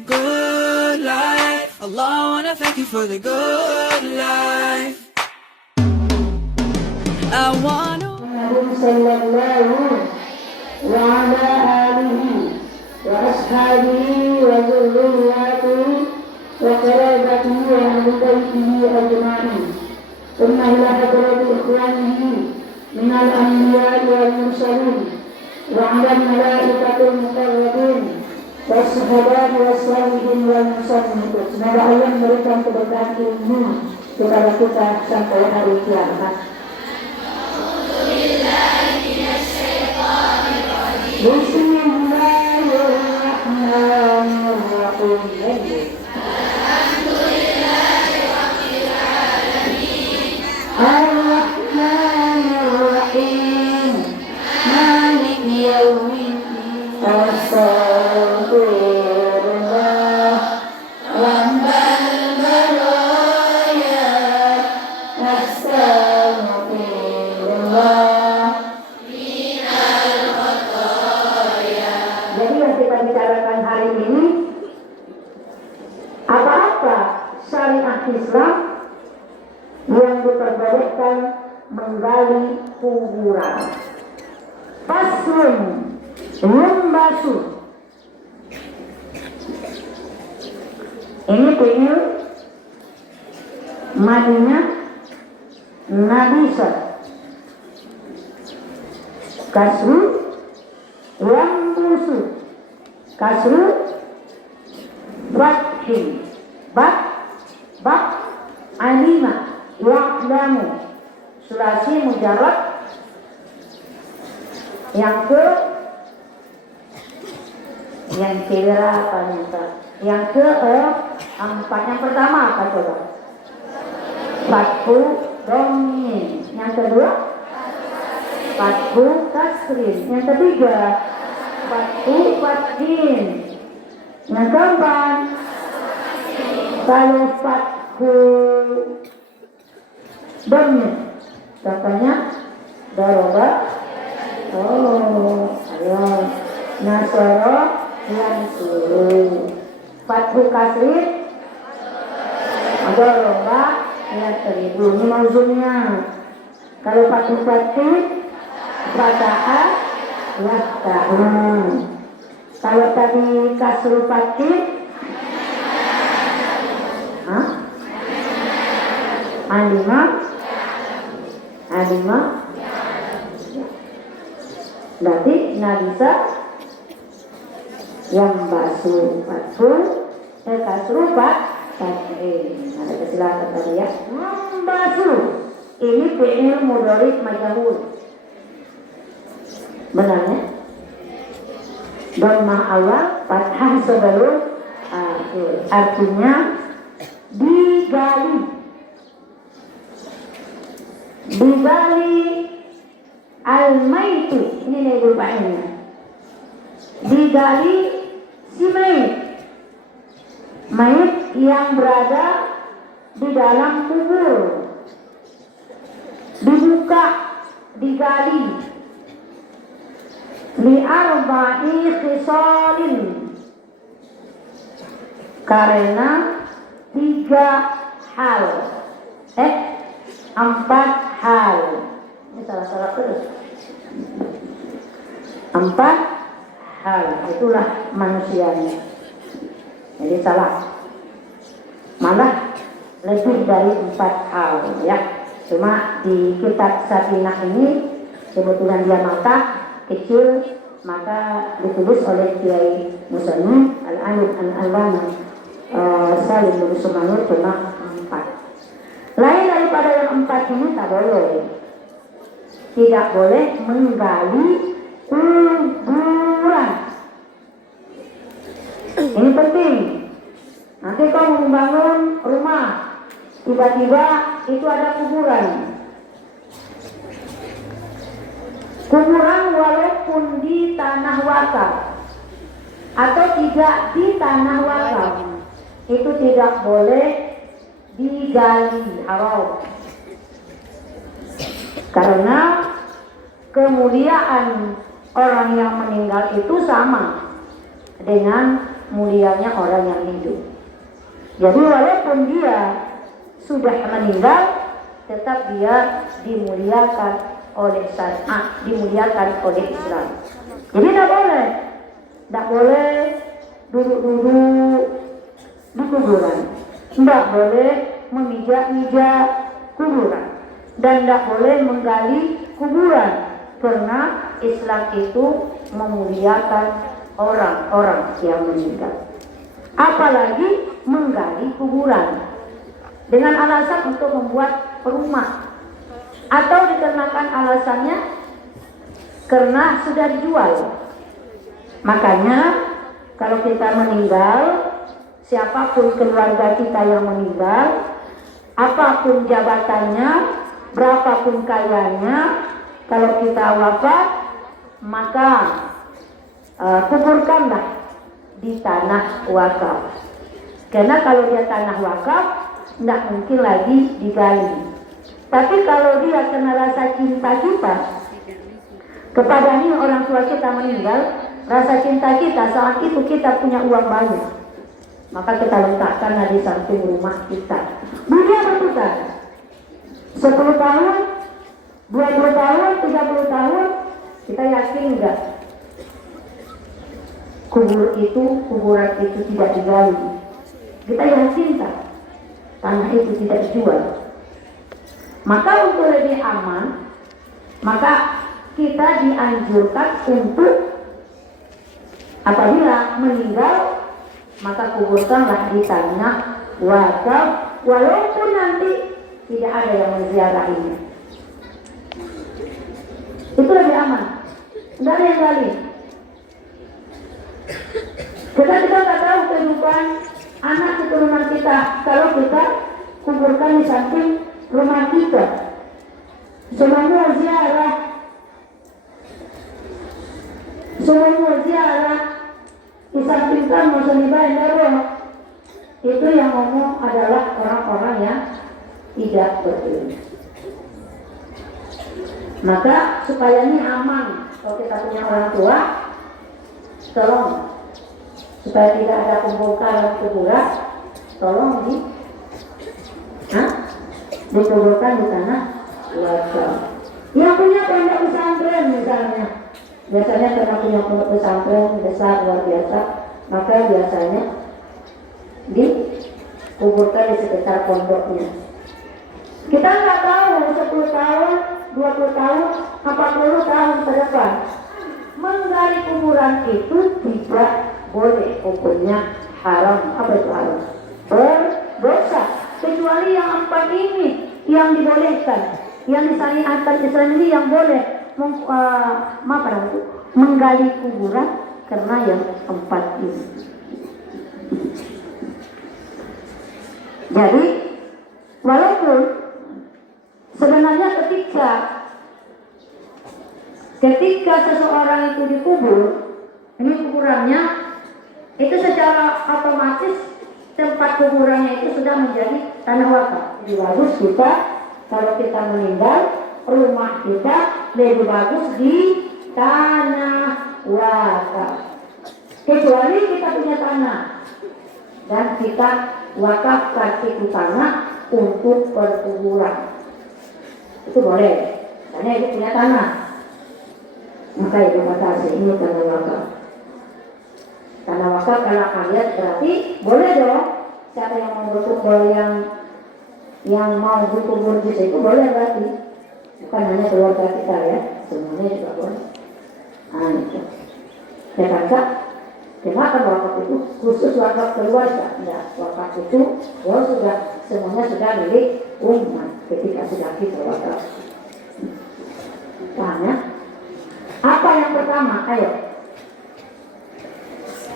good life. Allah, I wanna thank you for the good life. I wanna صلى الله وعلى آله وأصحابه وذرياته وقرابته وأهل بيته أجمعين ثم إلى حضرة إخوانه من الأنبياء والمرسلين وعلى الملائكة المقربين والصحابة والصالحين والمصلين. Semoga Allah memberikan keberkahan ilmu kepada kita sampai hari kiamat. Bismillahirrahmanirrahim. Ar-Rahmanir-Rahim. Maliki yaumiddin. Astaghfirullah. Rabbal baraya. Astaghfirullah. Jadi yang kita bicarakan hari ini, apa-apa syariat Islam yang diperbolehkan menggali kuburan. Faslun yumbasu. Ini fi'il Madinah Nabisa. Kasru yambusu. Kasru fathi. Bak alima ya'lamu. Sulasi mujarrad. Yang berapa nih? Yang keempat. Yang pertama apa coba? Fathu domin. Yang kedua fathu kasrin. Yang ketiga fathu fathin. Yang keempat kalau fathu domin contohnya daroba. Ayo nasoro yansuru. Fathu kasrin daroba yansuru. Ini maksudnya. Kalau fathu fathin fataha yaftahun. Kalau tadi kasru fathin alima berarti nabisa yang basuh fathu kasru fathin. Ada kesilapan tadi ya. Basuh ini fi'il mudhari majhul. Benarnya dhamma awal fathah sebelum akhir. Artinya digali al-maitu. Ini label fa'ilnya. Digali si mayit yang berada di dalam kubur. Dibuka, digali. Li'arba'i khisalin. Karena 3 hal. 4 hal. Ini salah terus. 4 hal. Itulah manusianya. Jadi salah. Malah lebih dari 4 hal ya. Cuma di kitab Safinah ini kebetulan dia mata kecil, maka ditulis oleh Kiai Musani Al-Alif Al-Alwana Salim bin Sumanur cuma 4. Lain daripada yang 4 ini tak boleh. Tidak boleh menggali kuburan. Ini penting. Nanti kau membangun rumah, tiba-tiba itu ada kuburan. Kuburan walaupun di tanah wakaf atau tidak di tanah wakaf, itu tidak boleh digali, haram. Karena kemuliaan orang yang meninggal itu sama dengan mulianya orang yang hidup. Jadi walaupun dia sudah meninggal, tetap dia dimuliakan oleh syariat, dimuliakan oleh Islam. Jadi tidak boleh duduk-duduk di kuburan, tidak boleh memijak-mijak kuburan, dan tidak boleh menggali kuburan, karena Islam itu memuliakan orang-orang yang meninggal. Apalagi menggali kuburan dengan alasan untuk membuat rumah, atau dikarenakan alasannya karena sudah dijual. Makanya kalau kita meninggal, siapapun keluarga kita yang meninggal, apapun jabatannya, berapapun kayanya, kalau kita wafat, maka kuburkanlah di tanah wakaf. Karena kalau dia tanah wakaf, tidak mungkin lagi digali. Tapi kalau dia kena rasa cinta kita kepada ini orang tua kita meninggal, rasa cinta kita saat itu kita punya uang banyak, maka kita letakkan di samping rumah kita. Dunia berputar 10 tahun, 20 tahun, 30 tahun, kita yakin enggak kuburan itu tidak digali? Kita yakin tak tanah itu tidak dijual? Maka untuk lebih aman, maka kita dianjurkan untuk apabila meninggal, maka kuburkanlah di tanah wakaf, walaupun nanti tidak ada yang menziarahinya. Itu lebih aman. Tidak ada yang gali. Kita tidak tahu kehidupan anak keturunan kita kalau kita kuburkan di samping rumah kita. Semua ziarah disampingkan muslimin darah. Itu yang ngomong adalah orang-orang yang tidak berilmu. Maka supaya ini aman, kalau kita punya orang tua, tolong supaya tidak ada pembongkaran kuburan, tolong dikuburkan di tanah wakaf. Yang punya pondok pesantren misalnya, biasanya karena punya pondok pesantren besar luar biasa, maka biasanya dikuburkan di sekitar pondoknya. Kita nggak tahu 10 tahun, 20 tahun, 40 tahun ke depan menggali kuburan itu tidak boleh, hukumnya haram. Apa itu haram? Berdosa. Kecuali yang 4 ini yang dibolehkan, yang disyariatkan Islam ini yang boleh menggali kuburan, karena yang 4 ini. Jadi walaupun sebenarnya ketika seseorang itu dikubur, ini kuburannya itu secara otomatis tempat kuburannya itu sudah menjadi tanah wakaf. Jadi bagus kita kalau kita meninggal, rumah kita lebih bagus di tanah wakaf. Kecuali kita punya tanah dan kita wakafkan itu tanah untuk perkuburan, itu boleh, karena itu punya tanah. Maka itu batasi, ini tanah wakaf. Tanah wakaf kalau kalian berarti boleh dong. Siapa yang mau berkubur, yang mau berkubur di situ boleh berarti. Bukan hanya keluarga kita ya, semuanya juga boleh. Itu. Ya kan Kak? Cuma kan wakaf itu khusus wakaf keluarga. Enggak, wakaf itu sudah semuanya sudah milik umat ketika sudah kita wakaf. Tanya, apa yang pertama? Ayo.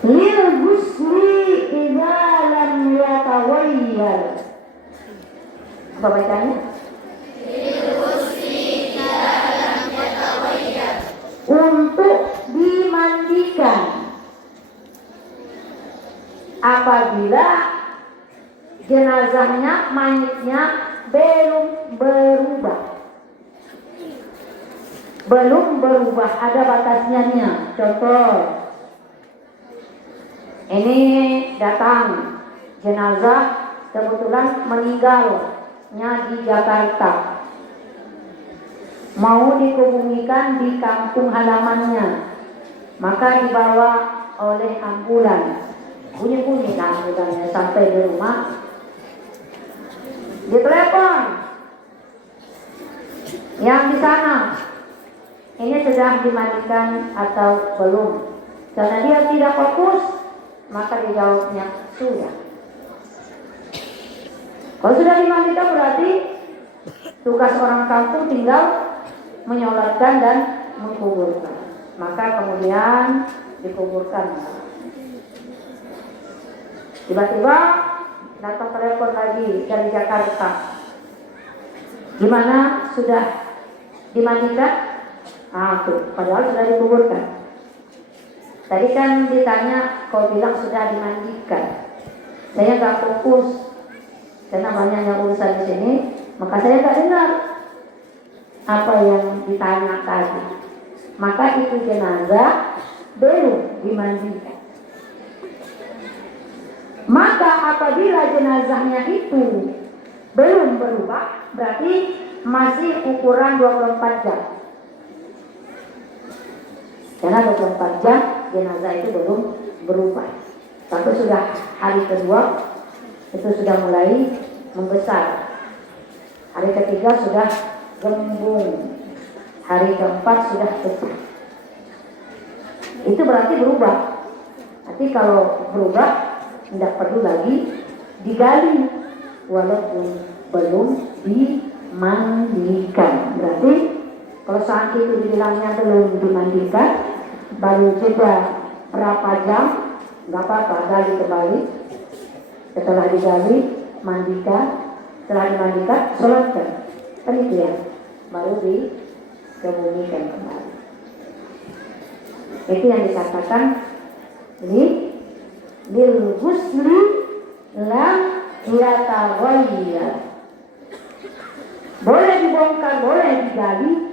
Lil husni idza lam yatawayyal. Apa bacanya? Lil husni idza lam yatawayyal. Untuk dimandikan apabila jenazahnya, mayitnya belum berubah, ada batasnya. Contoh, Ini datang jenazah kebetulan meninggalnya di Jakarta, mau dikebumikan di kampung halamannya, maka dibawa oleh ambulan. Bunyi-bunyi ambulannya sampai di rumah, ditelepon yang di sana, ini sudah dimandikan atau belum? Karena dia tidak fokus, maka dijawabnya sudah. Kalau sudah dimandikan berarti tugas orang kampung tinggal menyolatkan dan menguburkan. Maka kemudian dikuburkan. Tiba-tiba datang telepon lagi dari Jakarta. Gimana, sudah dimandikan? Tuh, padahal sudah dikuburkan. Tadi kan ditanya, kau bilang sudah dimandikan. Saya nggak fokus karena banyaknya urusan di sini, maka saya nggak dengar apa yang ditanya tadi. Maka itu jenazah belum dimandikan. Maka apabila jenazahnya itu belum berubah, berarti masih ukuran 24 jam. Karena 24 jam jenazah itu belum berubah. Tapi sudah hari kedua itu sudah mulai membesar. Hari ketiga sudah gembung. Hari keempat sudah besar. Itu berarti berubah. Nanti kalau berubah tidak perlu lagi digali walaupun belum dimandikan. Berarti kalau saat itu dibilangnya belum dimandikan, baru jeda berapa jam, nggak apa-apa, gali kembali. Setelah digali, mandikan. Setelah dimandikan, sholatkan. Kan itu ya, baru dikebumikan kembali. Itu yang dikatakan lil ghusli lam yataghayyar. Boleh dibongkar, boleh digali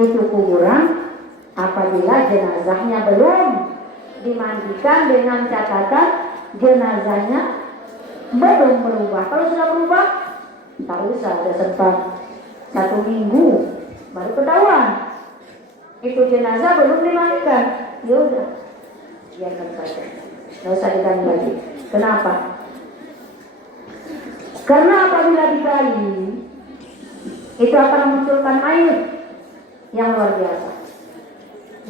itu kuburan apabila jenazahnya belum dimandikan dengan catatan jenazahnya belum berubah. Kalau sudah berubah, tak usah ada sempat 1 minggu baru ketahuan itu jenazah belum dimandikan. Ya udah, biarkan saja, nggak usah digali lagi. Kenapa? Karena apabila digali itu akan memunculkan air yang luar biasa.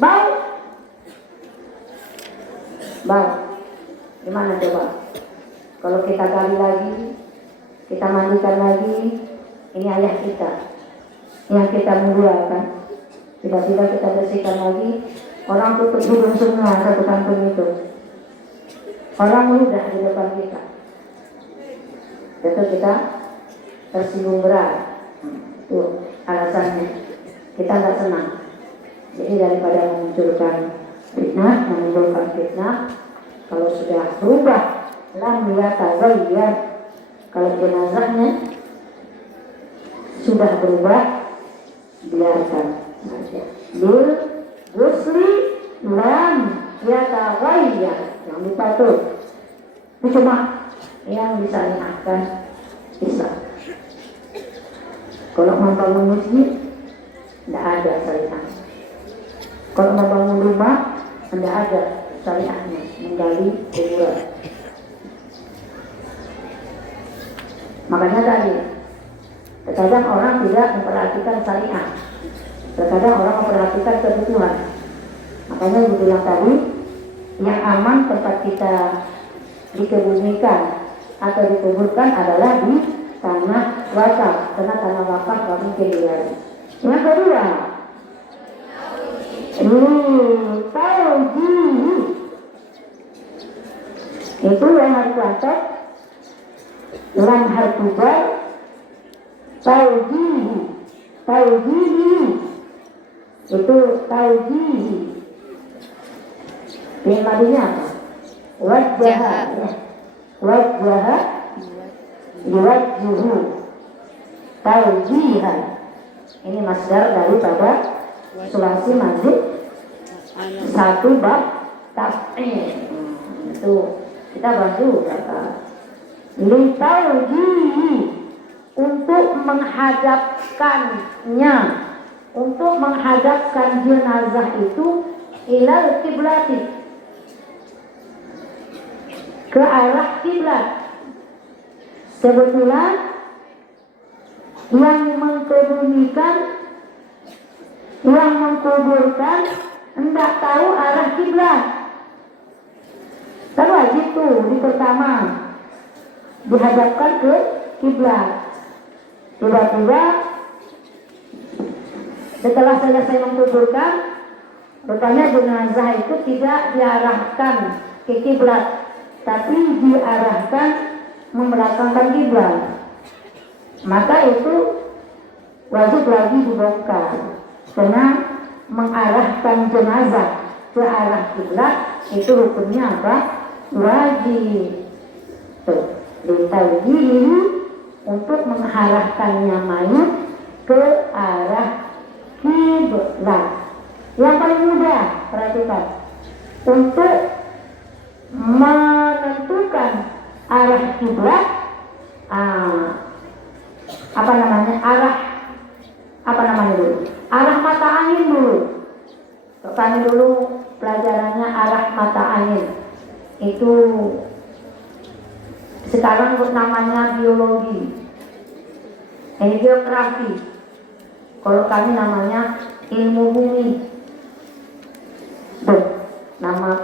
Bau. Gimana coba? Kalau kita gali lagi, kita mandikan lagi, ini ayah kita yang kita muliakan. Tiba-tiba kita bersihkan lagi, orang tutup hidung semua satu kampung itu. Orang mudah di depan kita. Itu kita tersinggung berat. Itu alasannya. Kita nggak senang. Jadi daripada memunculkan fitnah, menimbulkan fitnah, kalau sudah berubah, lam yataghayyar, kalau jenazahnya sudah berubah, biarkan saja. Bil ghusli lam yataghayyar, jangan lupa tuh. Itu cuma yang disyariatkan bisa. Kalau membangun masjid, tidak ada syariat. Kalau membangun rumah, tidak ada syariatnya, menggali kuburan. Makanya tadi, terkadang orang tidak memperhatikan syariat, terkadang orang memperhatikan kebutuhan. Makanya ibu bilang tadi, yang aman tempat kita dikebumikan atau dikuburkan adalah di tanah wakaf, karena tanah wakaf tidak mungkin digali. Yang kedua, taujihi, itu yang harus dicatat, lam harfujar, taujihi, itu taujihi. Yang tadinya apa? Wajah, yuwajjuhu, taujihan. Ini masdar daripada sulasi mazid 1 bab taf'il. Itu Kita bantu kata litaujihi, untuk menghadapkannya, untuk menghadapkan jenazah itu ilal kiblati, ke arah kiblat. Kebetulan yang mengkebumikan, yang mengkuburkan hendak tahu arah kiblat. Kan wajib tuh di pertama dihadapkan ke kiblat. Tiba-tiba setelah selesai mengkuburkan, rupanya jenazah itu tidak diarahkan ke kiblat, tapi diarahkan membelakangkan kiblat. Maka itu wajib lagi dibongkar, karena mengarahkan jenazah ke arah kiblat itu hukumnya apa? Wajib. Tuh, ditaujihi, untuk mengarahkannya mayat ke arah kiblat. Yang paling mudah, perhatikan, untuk menentukan arah kiblat, arah mata angin dulu. Kami dulu pelajarannya arah mata angin. Itu sekarang namanya biologi, geografi. Kalau kami namanya ilmu bumi. Tuh, nama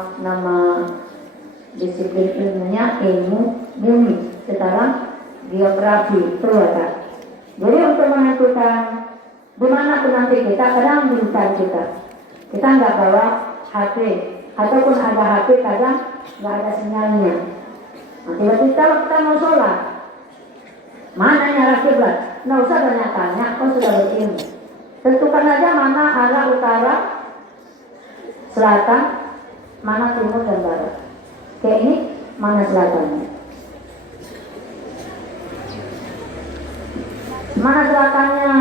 disiplin ilmunya ilmu bumi. Sekarang geografi itu ya Kak. Jadi untuk menentukan di mana pun nanti kita, kadang di hutan kita nggak bawa HP, ataupun ada HP kadang nggak ada sinyalnya. Nah, tiba-tiba kita mau sholat, mana arah kiblat? Nggak usah tanya-tanya, kau sudah berilmu. Tentukan aja mana arah utara, selatan, mana timur dan barat. Kayak ini mana selatannya? Mana selatannya?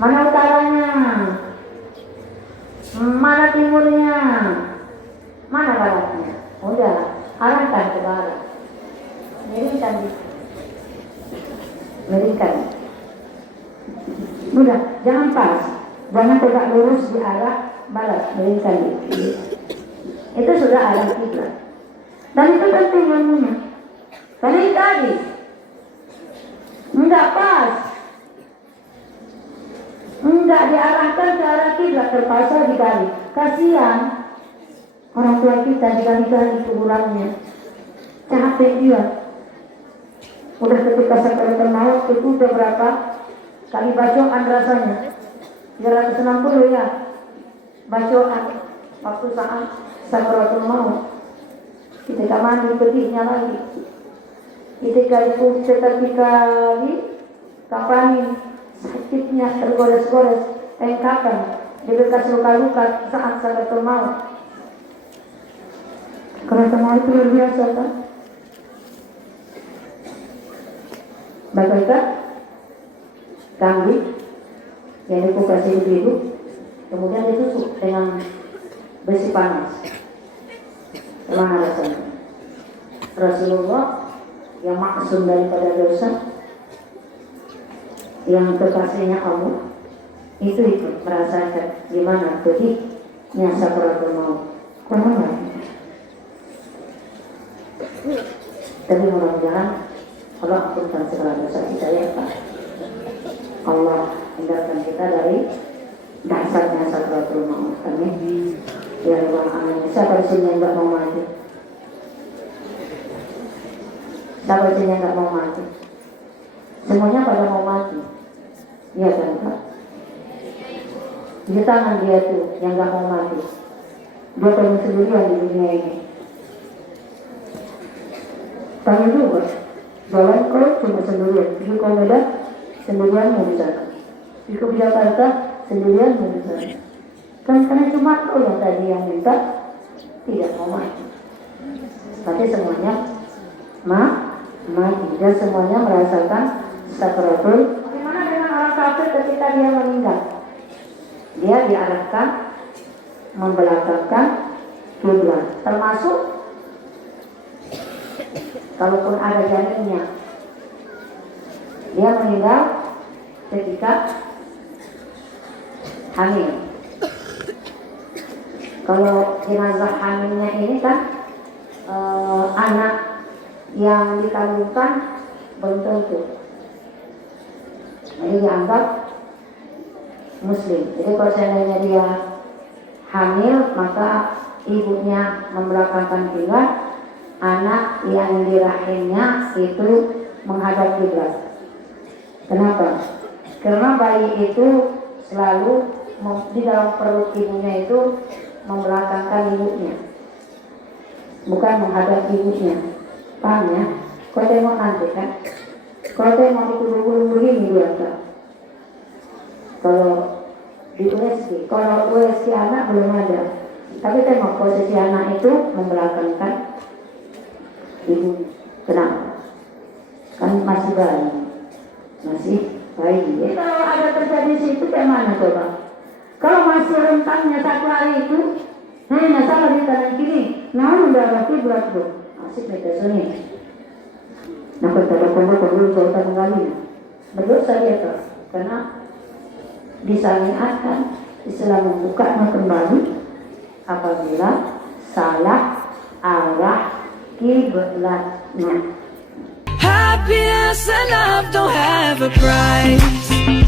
Mana utaranya? Mana timurnya? Mana baratnya? Udah, arahkan ke barat. Miringkan. Udah, jangan pas. Jangan tegak lurus di arah barat. Miringkan. Itu sudah arah kiblat. Dan itu penting ilmunya. Karena ini tadi enggak pas, enggak diarahkan ke arah kiblat, terpaksa digali. Kasihan orang tua kita digali-gali kuburannya, capek dia. Udah ketika sakaratul maut itu udah berapa kali bacaan rasanya? 360 ya bacaan waktu saat sakaratul maut. Ketika mandi pedihnya lagi, ketika di kapanin sakitnya tergores-gores, pengkapan, dibekas luka-luka saat sakaratul maut. Sakaratul maut itu luar biasa kan? Bagaikan kambing yang dikasih hidup, kemudian ditusuk dengan besi panas. Memang alasannya Rasulullah yang maksum daripada dosa, yang kekasihnya Allah itu ikut merasakan gimana pedihnya sakaratul maut. Kumaha? Tapi mudah-mudahan Allah ampunkan segala dosa kita ya Pak. Allah hindarkan kita dari dahsyatnya sakaratul maut. Amin. Ya Allah, amin. Siapa di sini yang nggak mau mati? Siapa di sini yang nggak mau mati? Semuanya pada mau mati. Iya kan Pak? Di tangan dia tuh yang nggak mau mati. Dia pengen sendirian di dunia ini. Kami juga jalan kalau cuma sendirian. Di Komedan sendirian mau di sana. Di Jakarta sendirian mau di sana. Kan karena cuma kau yang tadi yang minta tidak mau mati. Tapi semuanya mati dan semuanya merasakan sakaratul. Bagaimana dengan orang kafir ketika dia meninggal? Dia diarahkan membelakangkan kiblat, termasuk kalaupun ada janinnya. Dia meninggal ketika hamil. Kalau jenazah hamilnya ini kan anak yang dikandungkan belum tentu, jadi dianggap muslim. Jadi kalau seandainya dia hamil, maka ibunya membelakangkan kiblat, anak yang di rahimnya itu menghadap kiblat. Kenapa? Karena bayi itu selalu di dalam perut ibunya itu membelakangkan ibunya, bukan menghadap ibunya. Paham ya? Kalau tengok nanti kan, kalau tengok itu dulu begini biasa. Kalau di USG, kalau USG anak belum ada, tapi tengok posisi anak itu membelakangkan ibu. Kenapa? Kan masih bayi. Jadi kalau ada terjadi situ kayak mana coba? Kalau masih rentangnya 1 hari itu, nah salah di kanan kiri, nah udah berarti berat tuh. Asik metesoni. Nah kalau dulu kita kembali, berdosa dia tuh, karena disyariatkan Islam membuka kembali apabila salah arah kiblatnya. Happiness and love don't have a price.